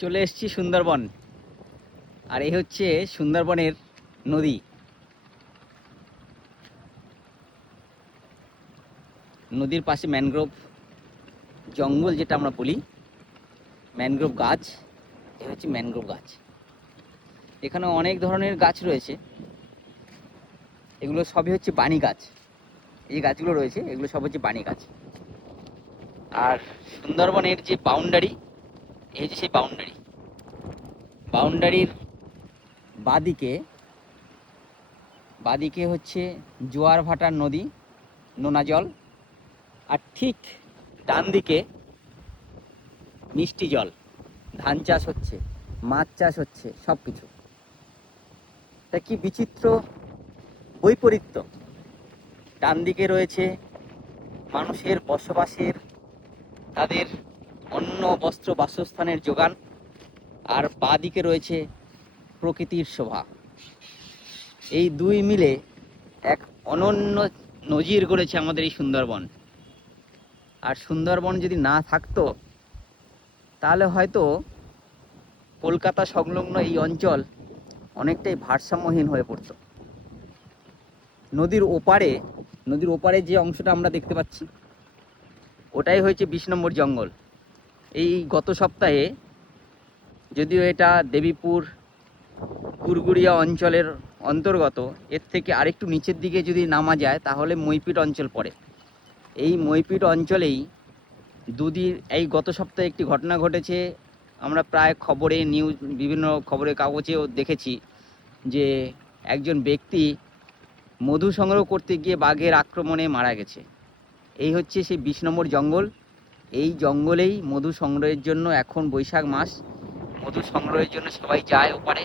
চলে এসেছি সুন্দরবন। আর এই হচ্ছে সুন্দরবনের নদী। নদীর পাশে ম্যানগ্রোভ জঙ্গল, যেটা আমরা বলি ম্যানগ্রোভ গাছ। এ হচ্ছে ম্যানগ্রোভ গাছ। এখানে অনেক ধরনের গাছ রয়েছে। এগুলো সবই হচ্ছে বানি গাছ। এই গাছগুলো রয়েছে, এগুলো সব হচ্ছে বানি গাছ। আর সুন্দরবনের যে বাউন্ডারি, এই হচ্ছে সেই বাউন্ডারি। বাউন্ডারির বাদিকে হচ্ছে জোয়ার ভাটার নদী, নোনা জল। আর ঠিক ডান দিকে মিষ্টি জল, ধান চাষ হচ্ছে, মাছ চাষ হচ্ছে, সব কিছু। তা কি বিচিত্র বৈপরীত্য! ডান দিকে রয়েছে মানুষের বসবাসের, তাদের অন্ন বস্ত্র বাসস্থানের যোগান, আর বাঁ দিকে রয়েছে প্রকৃতির শোভা। এই দুই মিলে এক অনন্য নজির গড়েছে আমাদের এই সুন্দরবন। আর সুন্দরবন যদি না থাকতো তাহলে হয়তো কলকাতা সংলগ্ন এই অঞ্চল অনেকটাই ভারসাম্যহীন হয়ে পড়তো। নদীর ওপারে যে অংশটা আমরা দেখতে পাচ্ছি, ওটাই হয়েছে 20 নম্বর জঙ্গল। এই গত সপ্তাহে, যদিও এটা দেবীপুর গুড়গুড়িয়া অঞ্চলের অন্তর্গত, এর থেকে আরেকটু নিচের দিকে যদি নামা যায় তাহলে মইপিট অঞ্চল পড়ে। এই মইপিট অঞ্চলেই এই গত সপ্তাহে একটি ঘটনা ঘটেছে। আমরা প্রায় খবরে, বিভিন্ন খবরের কাগজেও দেখেছি যে একজন ব্যক্তি মধু সংগ্রহ করতে গিয়ে বাঘের আক্রমণে মারা গেছে। এই হচ্ছে সেই 20 নম্বর জঙ্গল। এই জঙ্গলেই মধু সংগ্রহের জন্য এখন বৈশাখ মাস, মধু সংগ্রহের জন্য সবাই যায় ওপারে,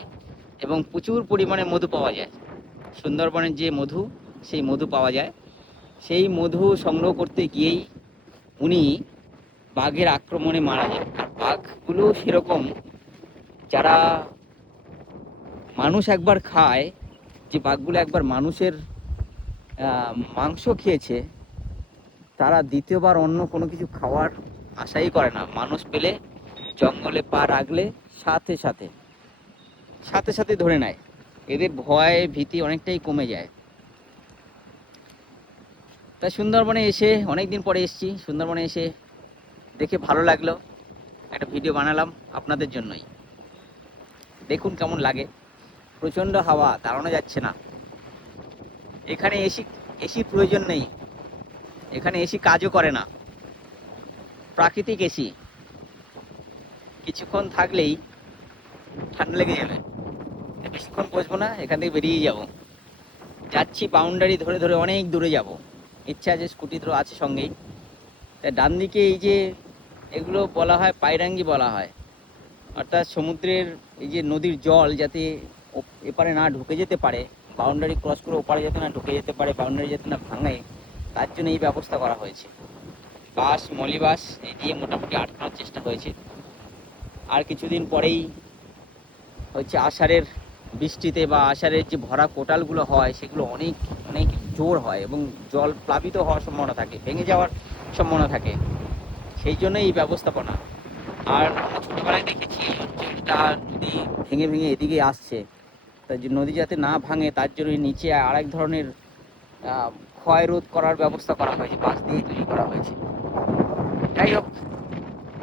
এবং প্রচুর পরিমাণে মধু পাওয়া যায়। সুন্দরবনের যে মধু, সেই মধু পাওয়া যায়। সেই মধু সংগ্রহ করতে গিয়েই উনি বাঘের আক্রমণে মারা যায়। আর বাঘগুলো সেরকম, যারা মানুষ একবার খায়, যে বাঘগুলো একবার মানুষের মাংস খেয়েছে, তারা দ্বিতীয়বার অন্য কোনো কিছু খাওয়ার আশাই করে না। মানুষ পেলে জঙ্গলে পা রাখলে সাথে সাথে ধরে নেয়। এদের ভয় ভীতি অনেকটাই কমে যায়। তা সুন্দরবনে এসে, অনেকদিন পরে এসেছি, সুন্দরবনে এসে দেখে ভালো লাগলো। একটা ভিডিও বানালাম আপনাদের জন্যই। দেখুন কেমন লাগে। প্রচণ্ড হাওয়া, দাঁড়ানো যাচ্ছে না। এখানে এসির প্রয়োজন নেই, এখানে এসি কাজও করে না, প্রাকৃতিক এসি। কিছুক্ষণ থাকলেই ঠান্ডা লেগে যাবে। বেশিক্ষণ বসবো না, এখান থেকে বেরিয়ে যাব। যাচ্ছি বাউন্ডারি ধরে ধরে অনেক দূরে যাব। ইচ্ছা আছে, স্কুটি তো আছে সঙ্গেই। তাই ডান দিকে এই যে এগুলো বলা হয় পায়রাঙ্গি বলা হয়, অর্থাৎ সমুদ্রের এই যে নদীর জল যাতে এপারে না ঢুকে যেতে পারে, বাউন্ডারি ক্রস করে ওপারে যাতে না ঢুকে যেতে পারে, বাউন্ডারি যাতে না ভাঙে, তার জন্য এই ব্যবস্থা করা হয়েছে। বাঁশ, মলি বাঁশ এই দিয়ে মোটামুটি আটকানোর চেষ্টা হয়েছে। আর কিছুদিন পরেই হচ্ছে আষাঢ়ের বৃষ্টিতে বা আষাঢ়ের যে ভরা কোটালগুলো হয়, সেগুলো অনেক অনেক জোর হয় এবং জল প্লাবিত হওয়ার সম্ভাবনা থাকে, ভেঙে যাওয়ার সম্ভাবনা থাকে। সেই জন্য এই ব্যবস্থাপনা। আর আমরা ছোটোবেলায় দেখেছি এই অঞ্চলটা নদী ভেঙে ভেঙে এদিকে আসছে, তাই যে নদী যাতে না ভাঙে তার জন্য নিচে আরেক ধরনের ক্ষয় রোধ করার ব্যবস্থা করা হয়েছে, বাঁশ দিয়ে তৈরি করা হয়েছে। যাই হোক,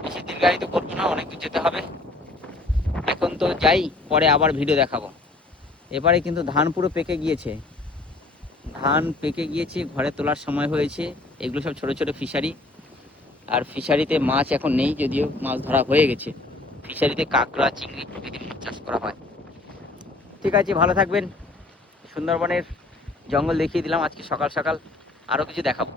বেশি দীর্ঘায়িত করবো না, অনেক দূর যেতে হবে। এখন তো যাই, পরে আবার ভিডিও দেখাবো। এবারে কিন্তু ধান পুরো পেকে গিয়েছে, ঘরে তোলার সময় হয়েছে। এগুলো সব ছোট ছোট ফিশারি, আর ফিশারিতে মাছ এখন নেই, যদিও মাছ ধরা হয়ে গেছে। ফিশারিতে কাঁকড়া, চিংড়ি প্রভৃতির মাছ চাষ করা হয়। ঠিক আছে, ভালো থাকবেন। সুন্দরবনের জঙ্গল দেখিয়ে দিলাম আজকে সকাল সকাল, আরও কিছু দেখাবো।